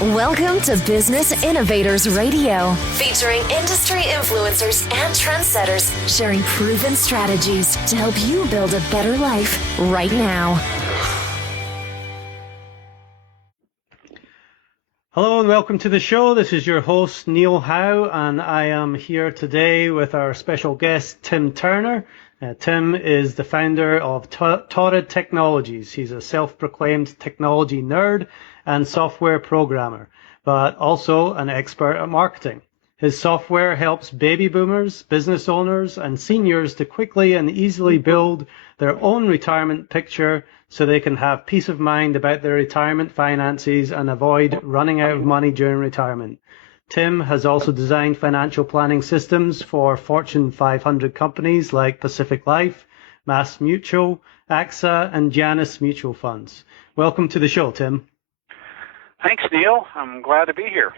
Welcome to Business Innovators Radio, featuring industry influencers and trendsetters sharing proven strategies to help you build a better life right now. Hello and welcome to the show. This is your host, Neil Howe, and I am here today with our special guest, Tim Turner. Tim is the founder of Torrid Technologies. He's a self-proclaimed technology nerd and software programmer, but also an expert at marketing. His software helps baby boomers, business owners, and seniors to quickly and easily build their own retirement picture so they can have peace of mind about their retirement finances and avoid running out of money during retirement. Tim has also designed financial planning systems for Fortune 500 companies like Pacific Life, Mass Mutual, AXA, and JANUS mutual funds. Welcome to the show, Tim. Thanks, Neil. I'm glad to be here.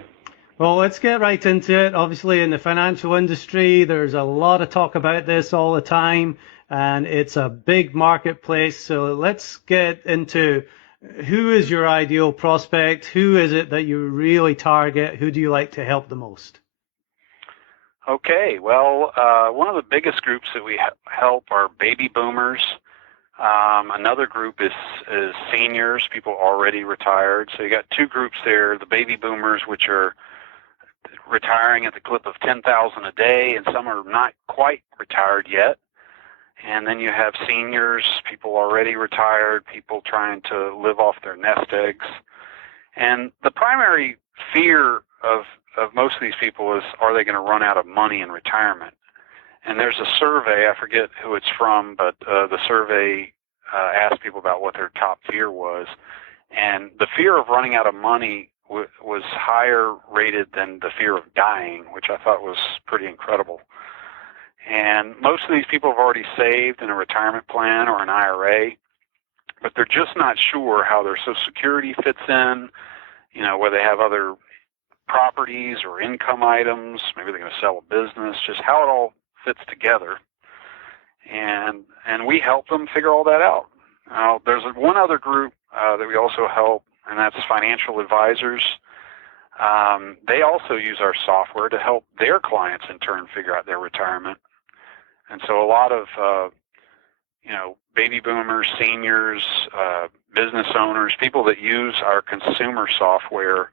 Well, let's get right into it. Obviously, in the financial industry, there's a lot of talk about this all the time, and it's a big marketplace. So let's get into who is your ideal prospect? Who is it that you really target? Who do you like to help the most? Okay, well, one of the biggest groups that we help are baby boomers. Another group is seniors, people already retired. So you got two groups there, the baby boomers, which are retiring at the clip of 10,000 a day, and some are not quite retired yet. And then you have seniors, people already retired, people trying to live off their nest eggs. And the primary fear of most of these people is, are they going to run out of money in retirement? And there's a survey, I forget who it's from, but the survey asked people about what their top fear was. And the fear of running out of money was higher rated than the fear of dying, which I thought was pretty incredible. And most of these people have already saved in a retirement plan or an IRA, but they're just not sure how their Social Security fits in, you know, whether they have other properties or income items, maybe they're going to sell a business, just how it all fits together. And we help them figure all that out. Now, there's one other group that we also help, and that's financial advisors. They also use our software to help their clients in turn figure out their retirement. And so a lot of, baby boomers, seniors, business owners, people that use our consumer software,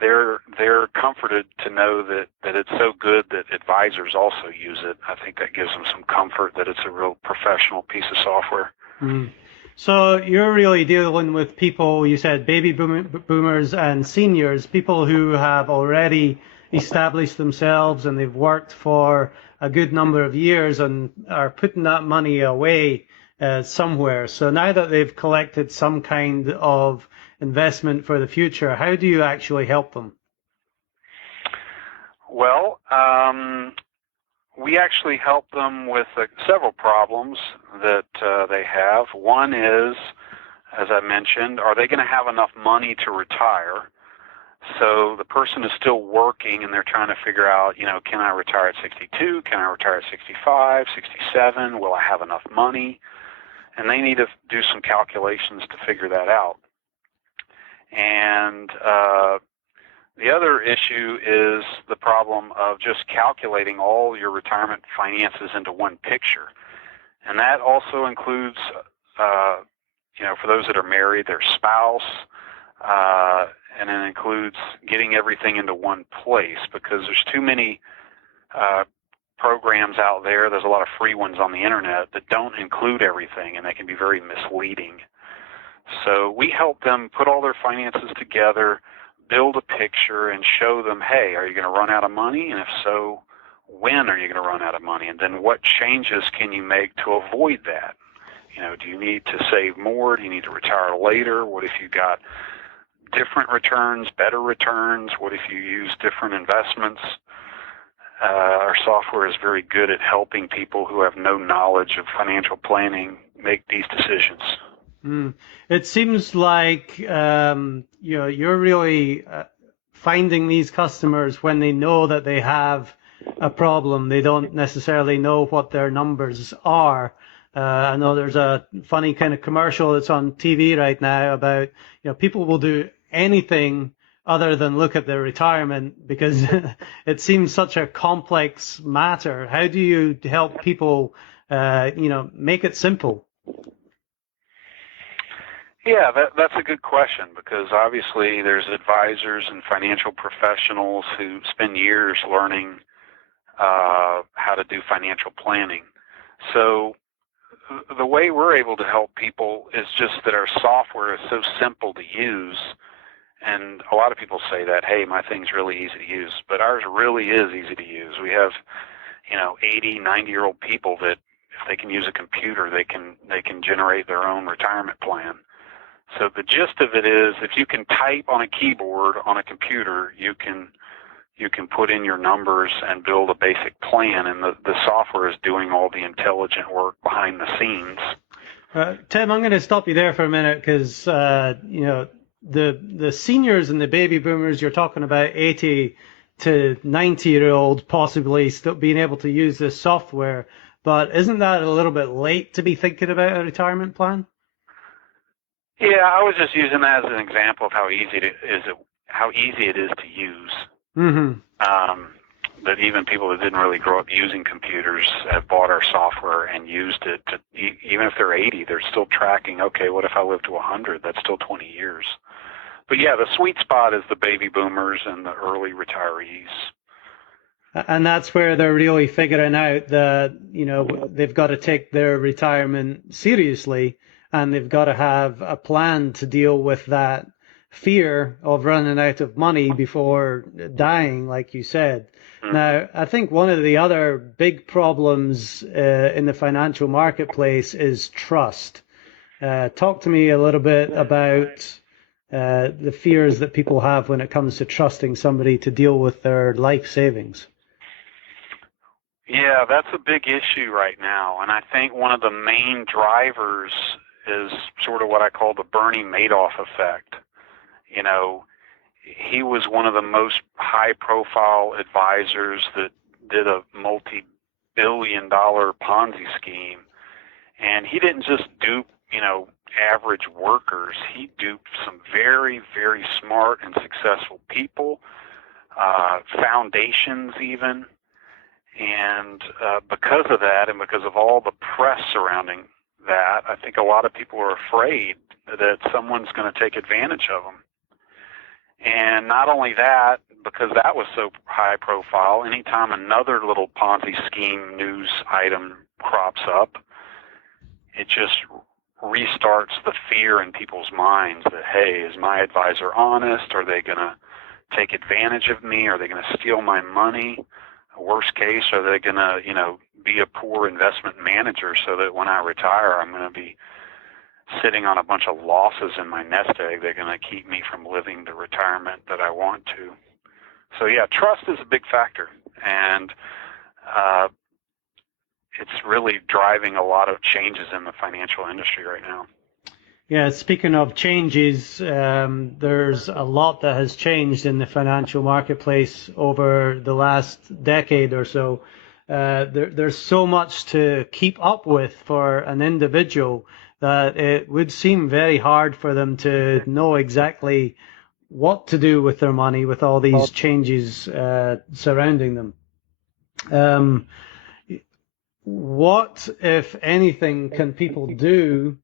they're comforted to know that it's so good that advisors also use it. I think that gives them some comfort that it's a real professional piece of software. Mm. So you're really dealing with people, you said baby boomers and seniors, people who have already established themselves and they've worked for a good number of years and are putting that money away somewhere. So now that they've collected some kind of investment for the future, how do you actually help them? Well, we actually help them with several problems that they have. One is, as I mentioned, are they going to have enough money to retire? So the person is still working and they're trying to figure out, can I retire at 62? Can I retire at 65, 67? Will I have enough money? And they need to do some calculations to figure that out. And the other issue is the problem of just calculating all your retirement finances into one picture. And that also includes, for those that are married, their spouse, and it includes getting everything into one place because there's too many programs out there. There's a lot of free ones on the internet that don't include everything, and they can be very misleading. So we help them put all their finances together, build a picture, and show them, hey, are you going to run out of money? And if so, when are you going to run out of money? And then what changes can you make to avoid that? Do you need to save more? Do you need to retire later? What if you got different returns, better returns? What if you use different investments? Our software is very good at helping people who have no knowledge of financial planning make these decisions. It seems like you're really finding these customers when they know that they have a problem. They don't necessarily know what their numbers are. I know there's a funny kind of commercial that's on TV right now about people will do anything other than look at their retirement, because it seems such a complex matter. How do you help people, make it simple? Yeah, that's a good question, because obviously there's advisors and financial professionals who spend years learning how to do financial planning. So the way we're able to help people is just that our software is so simple to use. And a lot of people say that, hey, my thing's really easy to use, but ours really is easy to use. We have, 80, 90-year-old people that if they can use a computer, they can generate their own retirement plan. So the gist of it is, if you can type on a keyboard on a computer, you can put in your numbers and build a basic plan, and the software is doing all the intelligent work behind the scenes. Tim, I'm going to stop you there for a minute, because the seniors and the baby boomers, you're talking about 80 to 90-year-old possibly still being able to use this software, but isn't that a little bit late to be thinking about a retirement plan? Yeah, I was just using that as an example of how easy it is to use. Mm-hmm. That even people that didn't really grow up using computers have bought our software and used it. Even if they're 80, they're still tracking, okay, what if I live to 100? That's still 20 years. But yeah, the sweet spot is the baby boomers and the early retirees. And that's where they're really figuring out that, they've got to take their retirement seriously, and they've got to have a plan to deal with that fear of running out of money before dying, like you said. Mm-hmm. Now, I think one of the other big problems in the financial marketplace is trust. Talk to me a little bit about the fears that people have when it comes to trusting somebody to deal with their life savings. Yeah, that's a big issue right now. And I think one of the main drivers is sort of what I call the Bernie Madoff effect. He was one of the most high-profile advisors that did a multi-billion-dollar Ponzi scheme. And he didn't just dupe, average workers. He duped some very, very smart and successful people, foundations even. And because of that, and because of all the press surrounding that, I think a lot of people are afraid that someone's going to take advantage of them. And not only that, because that was so high profile, anytime another little Ponzi scheme news item crops up, it just restarts the fear in people's minds that, hey, is my advisor honest? Are they going to take advantage of me? Are they going to steal my money? Worst case, are they going to, be a poor investment manager so that when I retire, I'm going to be sitting on a bunch of losses in my nest egg? They're going to keep me from living the retirement that I want to. So yeah, trust is a big factor, and it's really driving a lot of changes in the financial industry right now. Yeah, speaking of changes, there's a lot that has changed in the financial marketplace over the last decade or so. There's so much to keep up with for an individual that it would seem very hard for them to know exactly what to do with their money with all these changes surrounding them. What, if anything, can people do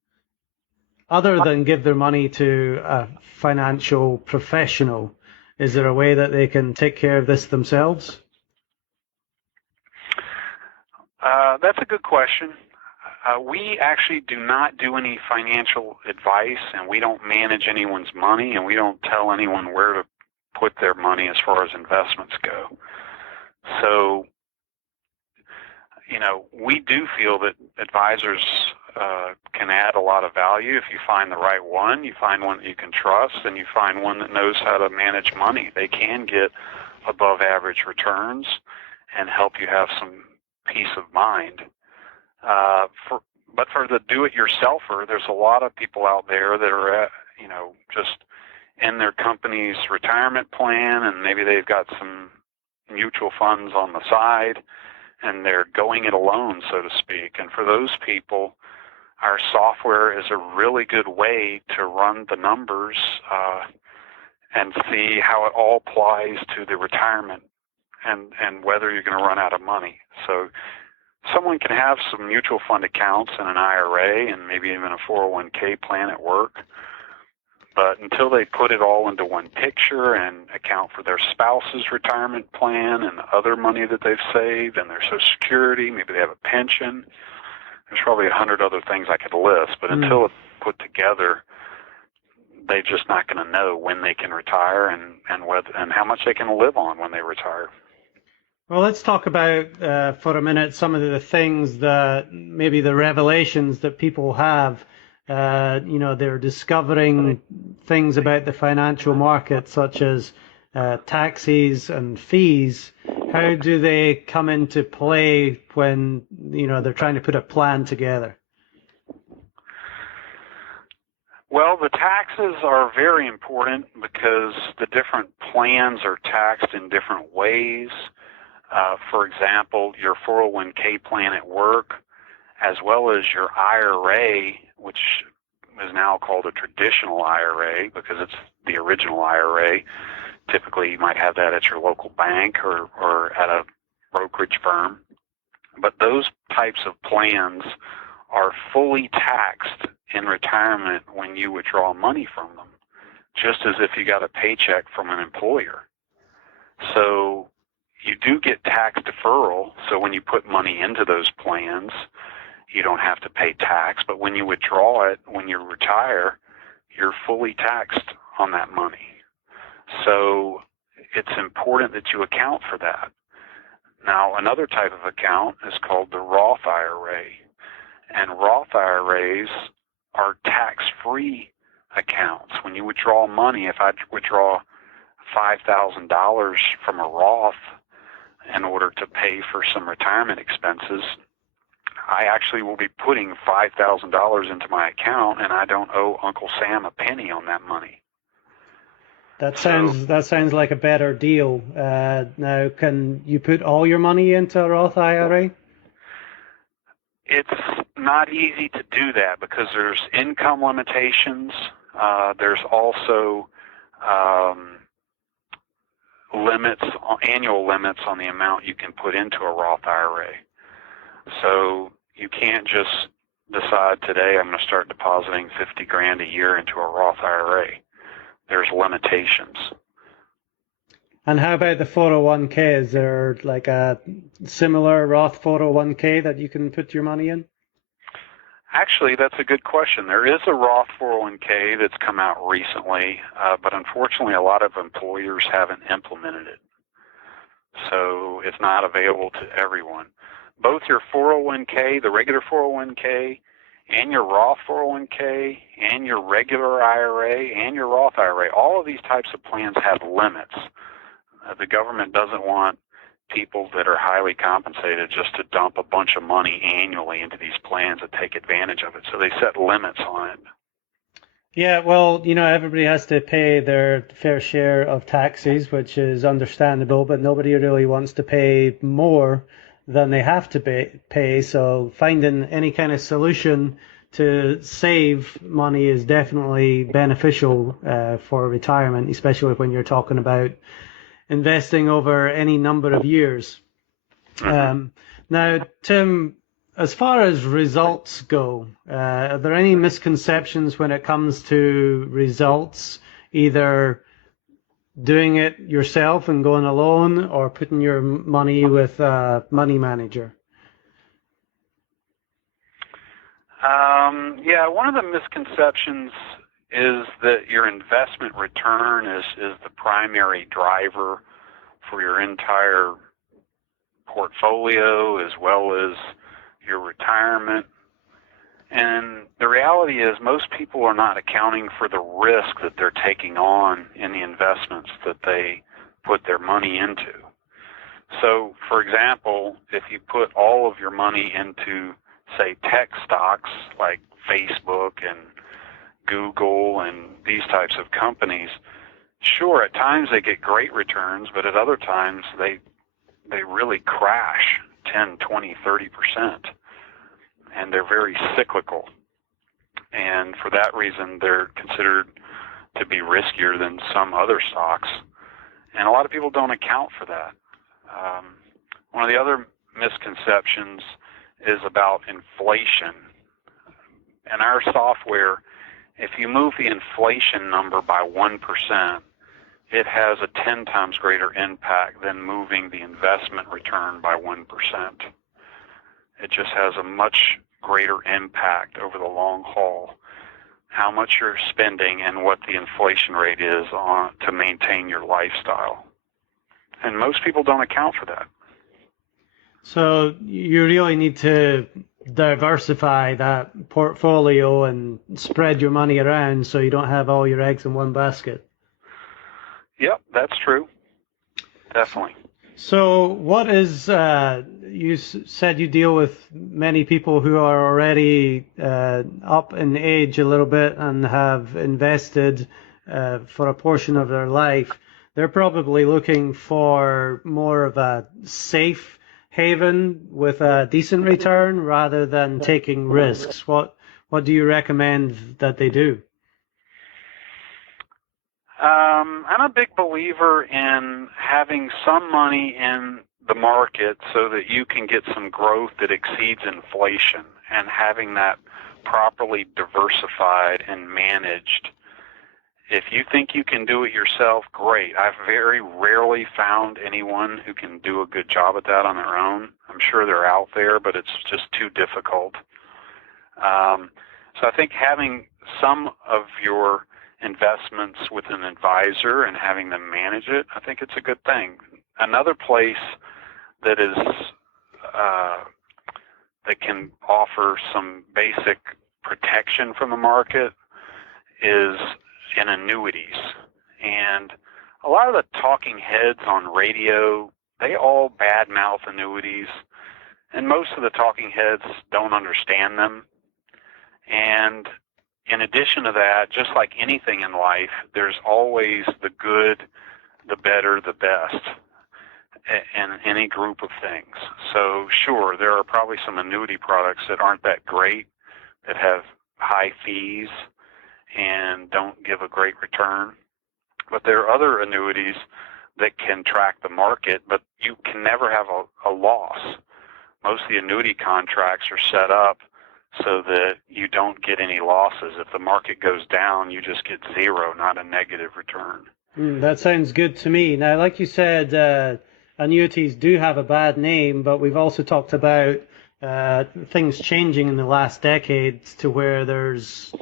other than give their money to a financial professional? Is there a way that they can take care of this themselves? That's a good question. We actually do not do any financial advice, and we don't manage anyone's money, and we don't tell anyone where to put their money as far as investments go. So, we do feel that advisors can add a lot of value if you find the right one, you find one that you can trust, and you find one that knows how to manage money. They can get above average returns and help you have some peace of mind. But for the do-it-yourselfer, there's a lot of people out there that are, just in their company's retirement plan, and maybe they've got some mutual funds on the side, and they're going it alone, so to speak. And for those people, our software is a really good way to run the numbers and see how it all applies to the retirement and whether you're going to run out of money. So someone can have some mutual fund accounts and an IRA and maybe even a 401k plan at work. But until they put it all into one picture and account for their spouse's retirement plan and the other money that they've saved and their Social Security, maybe they have a pension, there's probably 100 other things I could list. But until it's put together, they're just not going to know when they can retire and how much they can live on when they retire. Well, let's talk about for a minute some of the things that maybe the revelations that people have. They're discovering things about the financial market, such as taxes and fees. How do they come into play when, they're trying to put a plan together? Well, the taxes are very important because the different plans are taxed in different ways. For example, your 401k plan at work, as well as your IRA, which is now called a traditional IRA because it's the original IRA. Typically, you might have that at your local bank or at a brokerage firm. But those types of plans are fully taxed in retirement when you withdraw money from them, just as if you got a paycheck from an employer. So you do get tax deferral. So when you put money into those plans, you don't have to pay tax. But when you withdraw it, when you retire, you're fully taxed on that money. So it's important that you account for that. Now, another type of account is called the Roth IRA. And Roth IRAs are tax-free accounts. When you withdraw money, if I withdraw $5,000 from a Roth in order to pay for some retirement expenses, I actually will be putting $5,000 into my account, and I don't owe Uncle Sam a penny on that money. That sounds like a better deal. Now, can you put all your money into a Roth IRA? It's not easy to do that because there's income limitations. There's also annual limits on the amount you can put into a Roth IRA. So you can't just decide today I'm going to start depositing $50,000 a year into a Roth IRA. There's limitations. And how about the 401k? Is there like a similar Roth 401k that you can put your money in? Actually, that's a good question. There is a Roth 401k that's come out recently, but unfortunately a lot of employers haven't implemented it. So it's not available to everyone. Both your 401k, the regular 401k, and your Roth 401k, and your regular IRA, and your Roth IRA, all of these types of plans have limits. The government doesn't want people that are highly compensated just to dump a bunch of money annually into these plans and take advantage of it. So they set limits on it. Yeah, well, everybody has to pay their fair share of taxes, which is understandable, but nobody really wants to pay more than they have to pay. So finding any kind of solution to save money is definitely beneficial for retirement, especially when you're talking about investing over any number of years. Now, Tim, as far as results go, are there any misconceptions when it comes to results, either doing it yourself and going alone or putting your money with a money manager? Yeah, one of the misconceptions is that your investment return is the primary driver for your entire portfolio as well as your retirement. And the reality is most people are not accounting for the risk that they're taking on in the investments that they put their money into. So, for example, if you put all of your money into, say, tech stocks like Facebook and Google and these types of companies, sure, at times they get great returns, but at other times they really crash 10, 20, 30%. And they're very cyclical. And for that reason, they're considered to be riskier than some other stocks. And a lot of people don't account for that. One of the other misconceptions is about inflation. In our software, if you move the inflation number by 1%, it has a 10 times greater impact than moving the investment return by 1%. It just has a much greater impact over the long haul, how much you're spending and what the inflation rate is to maintain your lifestyle. And most people don't account for that. So you really need to diversify that portfolio and spread your money around so you don't have all your eggs in one basket. Yep, that's true. Definitely. So what is, you said you deal with many people who are already up in age a little bit and have invested for a portion of their life. They're probably looking for more of a safe haven with a decent return rather than taking risks. What do you recommend that they do? I'm a big believer in having some money in the market so that you can get some growth that exceeds inflation, and having that properly diversified and managed. If you think you can do it yourself, great. I've very rarely found anyone who can do a good job at that on their own. I'm sure they're out there, but it's just too difficult. So I think having some of your investments with an advisor and having them manage it, I think it's a good thing. Another place that is that can offer some basic protection from the market is in annuities. And a lot of the talking heads on radio, they all badmouth annuities, and most of the talking heads don't understand them. And in addition to that, just like anything in life, there's always the good, the better, the best in any group of things. So sure, there are probably some annuity products that aren't that great, that have high fees and don't give a great return. But there are other annuities that can track the market, but you can never have a loss. Most of the annuity contracts are set up so that you don't get any losses. If the market goes down, you just get zero, not a negative return. That sounds good to me. Now, like you said, annuities do have a bad name, but we've also talked about things changing in the last decades to where there's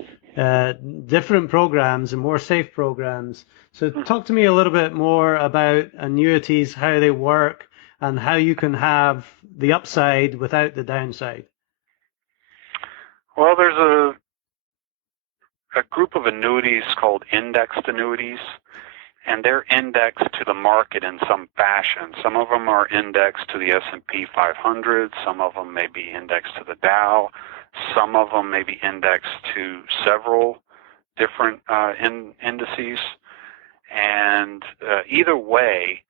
different programs and more safe programs. So talk to me a little bit more about annuities, how they work, and how you can have the upside without the downside. Well, there's a group of annuities called indexed annuities, and they're indexed to the market in some fashion. Some of them are indexed to the S&P 500. Some of them may be indexed to the Dow. Some of them may be indexed to several different indices. And either way,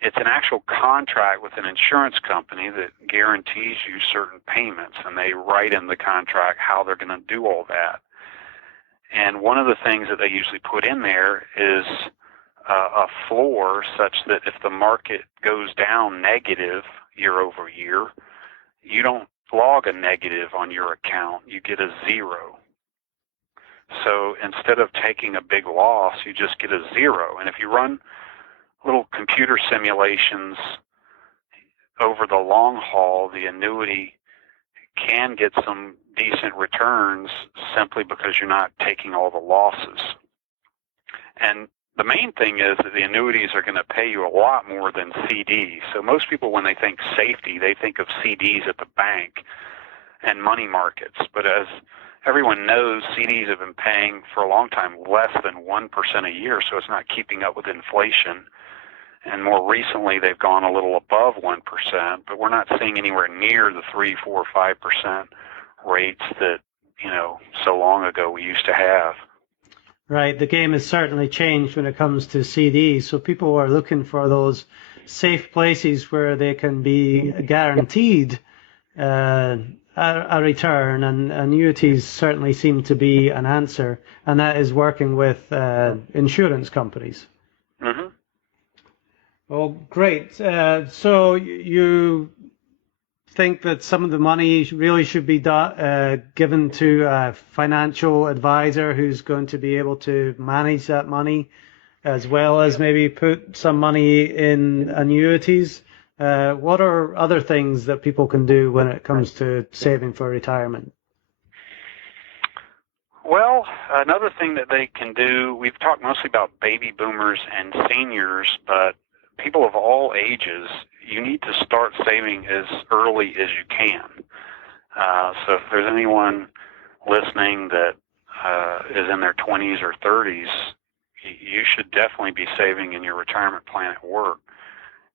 it's an actual contract with an insurance company that guarantees you certain payments, and they write in the contract how they're going to do all that. And one of the things that they usually put in there is a floor such that if the market goes down negative year over year, you don't log a negative on your account, you get a zero. So instead of taking a big loss, you just get a zero. And if you run little computer simulations over the long haul, the annuity can get some decent returns simply because you're not taking all the losses. And the main thing is that the annuities are going to pay you a lot more than CDs. So most people, when they think safety, they think of CDs at the bank and money markets. But as everyone knows, CDs have been paying for a long time less than 1% a year, so it's not keeping up with inflation. And more recently, they've gone a little above 1%, but we're not seeing anywhere near the 3, 4, 5% rates that, so long ago we used to have. Right. The game has certainly changed when it comes to CDs. So people are looking for those safe places where they can be guaranteed a a return, and annuities certainly seem to be an answer, and that is working with insurance companies. Mm-hmm. Well, great. So you think that some of the money really should be given to a financial advisor who's going to be able to manage that money, as well as maybe put some money in annuities. What are other things that people can do when it comes to saving for retirement? Well, another thing that they can do, we've talked mostly about baby boomers and seniors, but people of all ages, you need to start saving as early as you can. So if there's anyone listening that is in their 20s or 30s, you should definitely be saving in your retirement plan at work.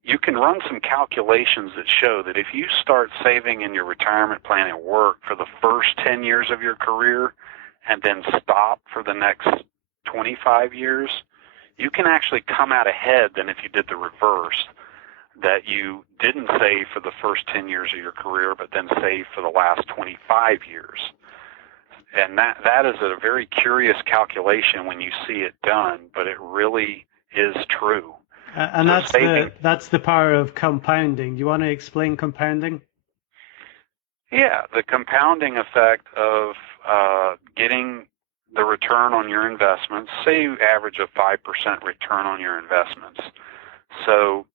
You can run some calculations that show that if you start saving in your retirement plan at work for the first 10 years of your career and then stop for the next 25 years, you can actually come out ahead than if you did the reverse, that you didn't save for the first 10 years of your career, but then save for the last 25 years. And that is a very curious calculation when you see it done, but it really is true. And that's the power of compounding. Do you want to explain compounding? Yeah, the compounding effect of getting the return on your investments. Say you average a 5% return on your investments. So,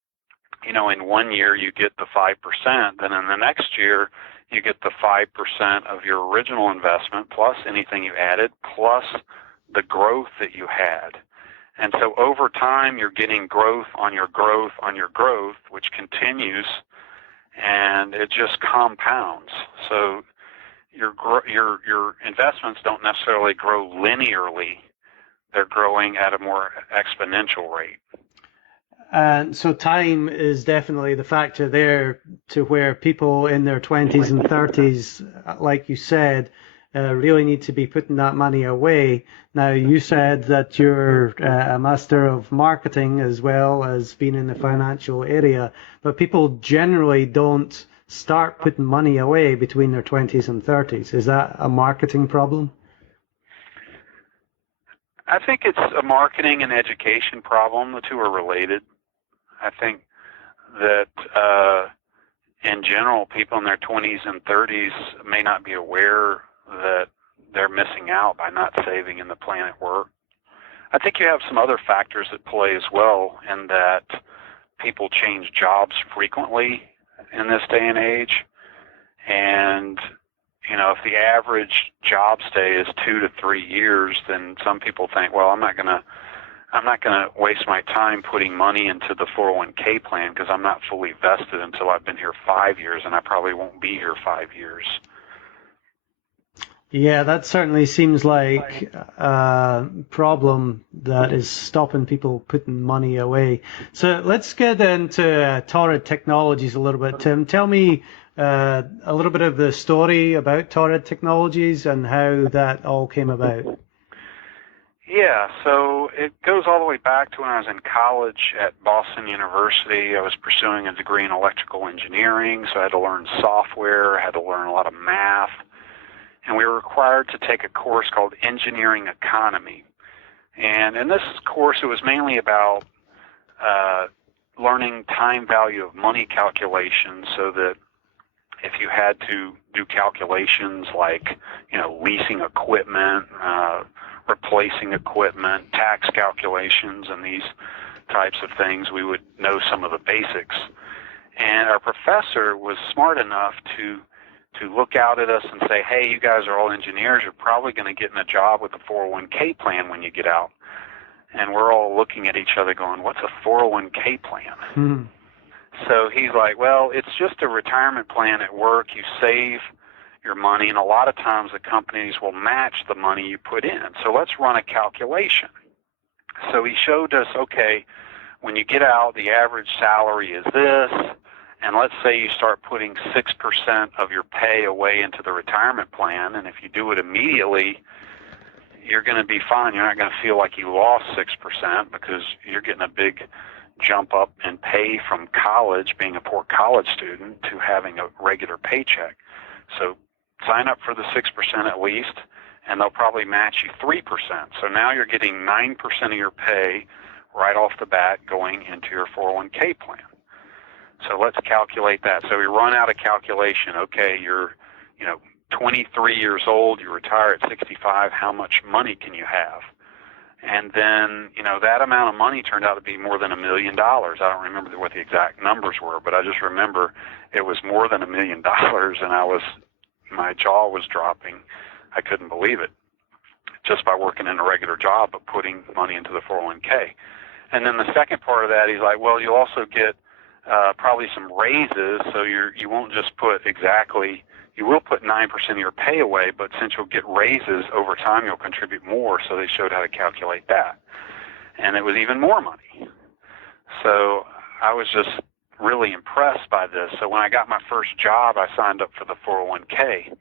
in 1 year you get the 5%, then in the next year you get the 5% of your original investment plus anything you added plus the growth that you had. And so over time you're getting growth on your growth on your growth, which continues, and it just compounds. So your investments don't necessarily grow linearly. They're growing at a more exponential rate. And so time is definitely the factor there, to where people in their 20s and 30s, like you said, really need to be putting that money away. Now, you said that you're a master of marketing as well as being in the financial area, but people generally don't start putting money away between their 20s and 30s. Is that a marketing problem? I think it's a marketing and education problem. The two are related. I think that in general, people in their 20s and 30s may not be aware that they're missing out by not saving in the plan at work. I think you have some other factors at play as well, in that people change jobs frequently in this day and age. And, if the average job stay is 2 to 3 years, then some people think, well, I'm not going to waste my time putting money into the 401k plan because I'm not fully vested until I've been here 5 years, and I probably won't be here 5 years. Yeah, that certainly seems like a problem that is stopping people putting money away. So let's get into Torrid Technologies a little bit. Tim, tell me a little bit of the story about Torrid Technologies and how that all came about. Yeah, so it goes all the way back to when I was in college at Boston University. I was pursuing a degree in electrical engineering, so I had to learn software, I had to learn a lot of math, and we were required to take a course called Engineering Economy. And in this course, it was mainly about learning time value of money calculations, so that if you had to do calculations like, leasing equipment, replacing equipment, tax calculations, and these types of things, we would know some of the basics. And our professor was smart enough to look out at us and say, hey, you guys are all engineers, you're probably going to get in a job with a 401k plan when you get out. And we're all looking at each other going, what's a 401k plan? Mm-hmm. So he's like, well, it's just a retirement plan at work. You save your money, and a lot of times the companies will match the money you put in. So let's run a calculation. So he showed us, okay, when you get out, the average salary is this, and let's say you start putting 6% of your pay away into the retirement plan, and if you do it immediately, you're going to be fine. You're not going to feel like you lost 6% because you're getting a big jump up in pay from college, being a poor college student, to having a regular paycheck. So sign up for the 6% at least, and they'll probably match you 3%. So now you're getting 9% of your pay right off the bat going into your 401k plan. So let's calculate that. So we run out a calculation. Okay, you're 23 years old, you retire at 65, how much money can you have? And then, that amount of money turned out to be more than $1 million. I don't remember what the exact numbers were, but I just remember it was more than $1 million, and my jaw was dropping. I couldn't believe it, just by working in a regular job, but putting money into the 401k. And then the second part of that, he's like, well, you'll also get probably some raises, so you won't just put exactly, you will put 9% of your pay away, but since you'll get raises over time, you'll contribute more. So they showed how to calculate that. And it was even more money. So I was just really impressed by this. So when I got my first job, I signed up for the 401k.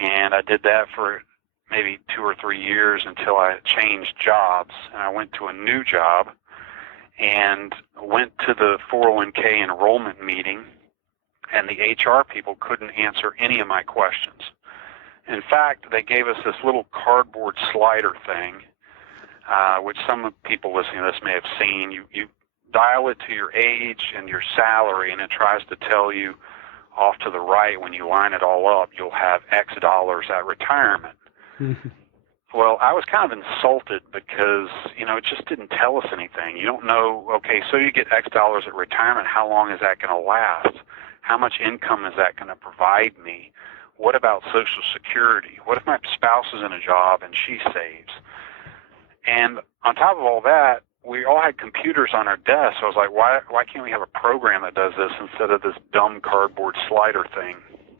And I did that for maybe 2 or 3 years until I changed jobs. And I went to a new job and went to the 401k enrollment meeting, and the HR people couldn't answer any of my questions. In fact, they gave us this little cardboard slider thing, which some people listening to this may have seen. You dial it to your age and your salary, and it tries to tell you off to the right, when you line it all up, you'll have X dollars at retirement. Mm-hmm. Well, I was kind of insulted because, it just didn't tell us anything. You don't know, okay, so you get X dollars at retirement, how long is that going to last? How much income is that going to provide me? What about Social Security? What if my spouse is in a job and she saves? And on top of all that, we all had computers on our desks. So I was like, why can't we have a program that does this instead of this dumb cardboard slider thing?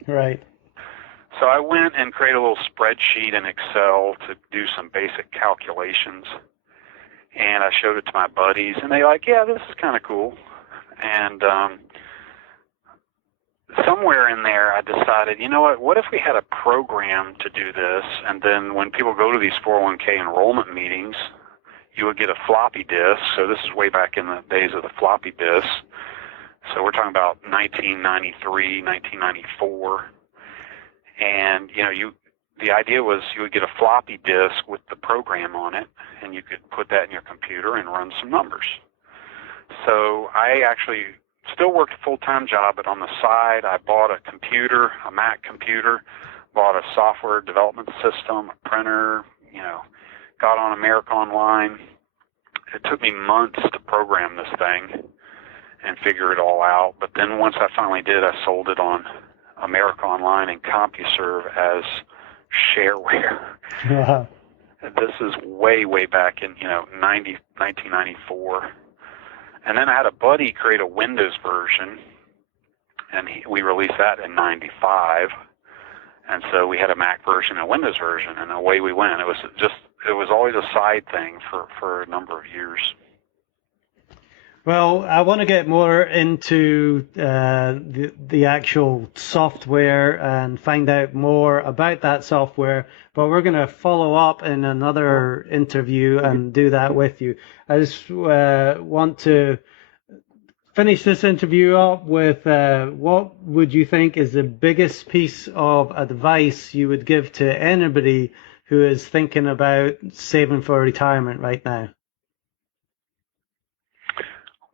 Right. So I went and created a little spreadsheet in Excel to do some basic calculations. And I showed it to my buddies, and they like, yeah, this is kind of cool. And somewhere in there, I decided, what if we had a program to do this? And then when people go to these 401k enrollment meetings, you would get a floppy disk. So this is way back in the days of the floppy disk. So we're talking about 1993, 1994. And, the idea was you would get a floppy disk with the program on it, and you could put that in your computer and run some numbers. So I actually still worked a full-time job, but on the side, I bought a computer, a Mac computer, bought a software development system, a printer, got on America Online. It took me months to program this thing and figure it all out. But then once I finally did, I sold it on America Online and CompuServe as shareware. Wow. This is way, way back in 1994. And then I had a buddy create a Windows version, and we released that in 95. And so we had a Mac version and a Windows version, and away we went. It was always a side thing for a number of years. Well, I want to get more into the actual software and find out more about that software, but we're going to follow up in another interview and do that with you. I just want to finish this interview up with what would you think is the biggest piece of advice you would give to anybody who is thinking about saving for retirement right now?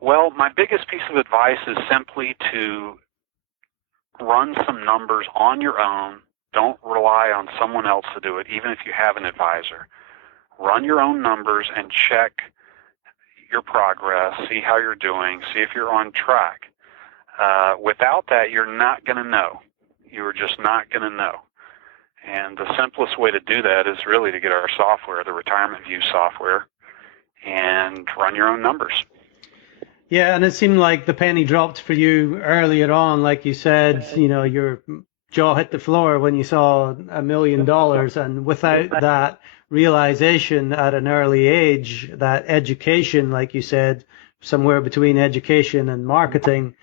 Well, my biggest piece of advice is simply to run some numbers on your own. Don't rely on someone else to do it, even if you have an advisor. Run your own numbers and check your progress, see how you're doing, see if you're on track. Without that, you're not going to know. You're just not going to know. And the simplest way to do that is really to get our software, the Retirement View software, and run your own numbers. Yeah, and it seemed like the penny dropped for you earlier on. Like you said, your jaw hit the floor when you saw $1 million. And without that realization at an early age, that education, like you said, somewhere between education and marketing,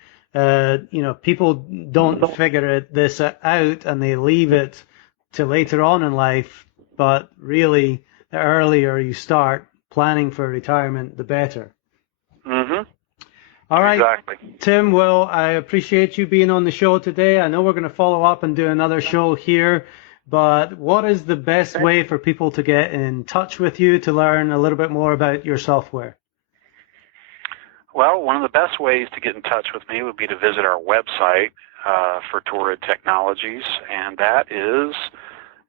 people don't figure this out and they leave it to later on in life. But really, the earlier you start planning for retirement, the better. Mm-hmm. All right, Exactly. Tim, well, I appreciate you being on the show today. I know we're going to follow up and do another show here, but what is the best way for people to get in touch with you to learn a little bit more about your software? Well, one of the best ways to get in touch with me would be to visit our website for Torrid Technologies, and that is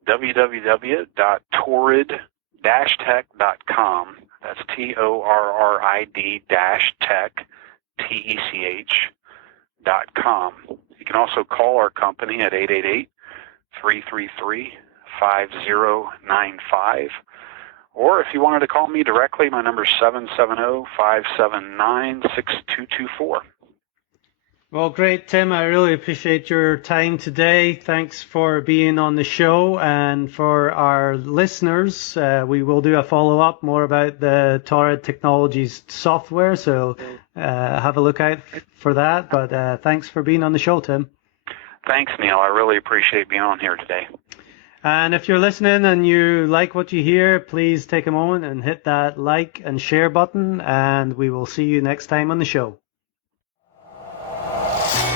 www.torrid-tech.com. That's TORRID-tech.com. You can also call our company at 888-333-5095. Or if you wanted to call me directly, my number is 770-579-6224. Well, great, Tim. I really appreciate your time today. Thanks for being on the show. And for our listeners, we will do a follow-up more about the Torrid Technologies software. So have a look out for that. But thanks for being on the show, Tim. Thanks, Neil. I really appreciate being on here today. And if you're listening and you like what you hear, please take a moment and hit that like and share button. And we will see you next time on the show.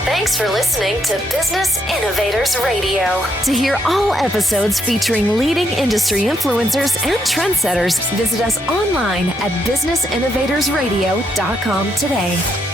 Thanks for listening to Business Innovators Radio. To hear all episodes featuring leading industry influencers and trendsetters, visit us online at businessinnovatorsradio.com today.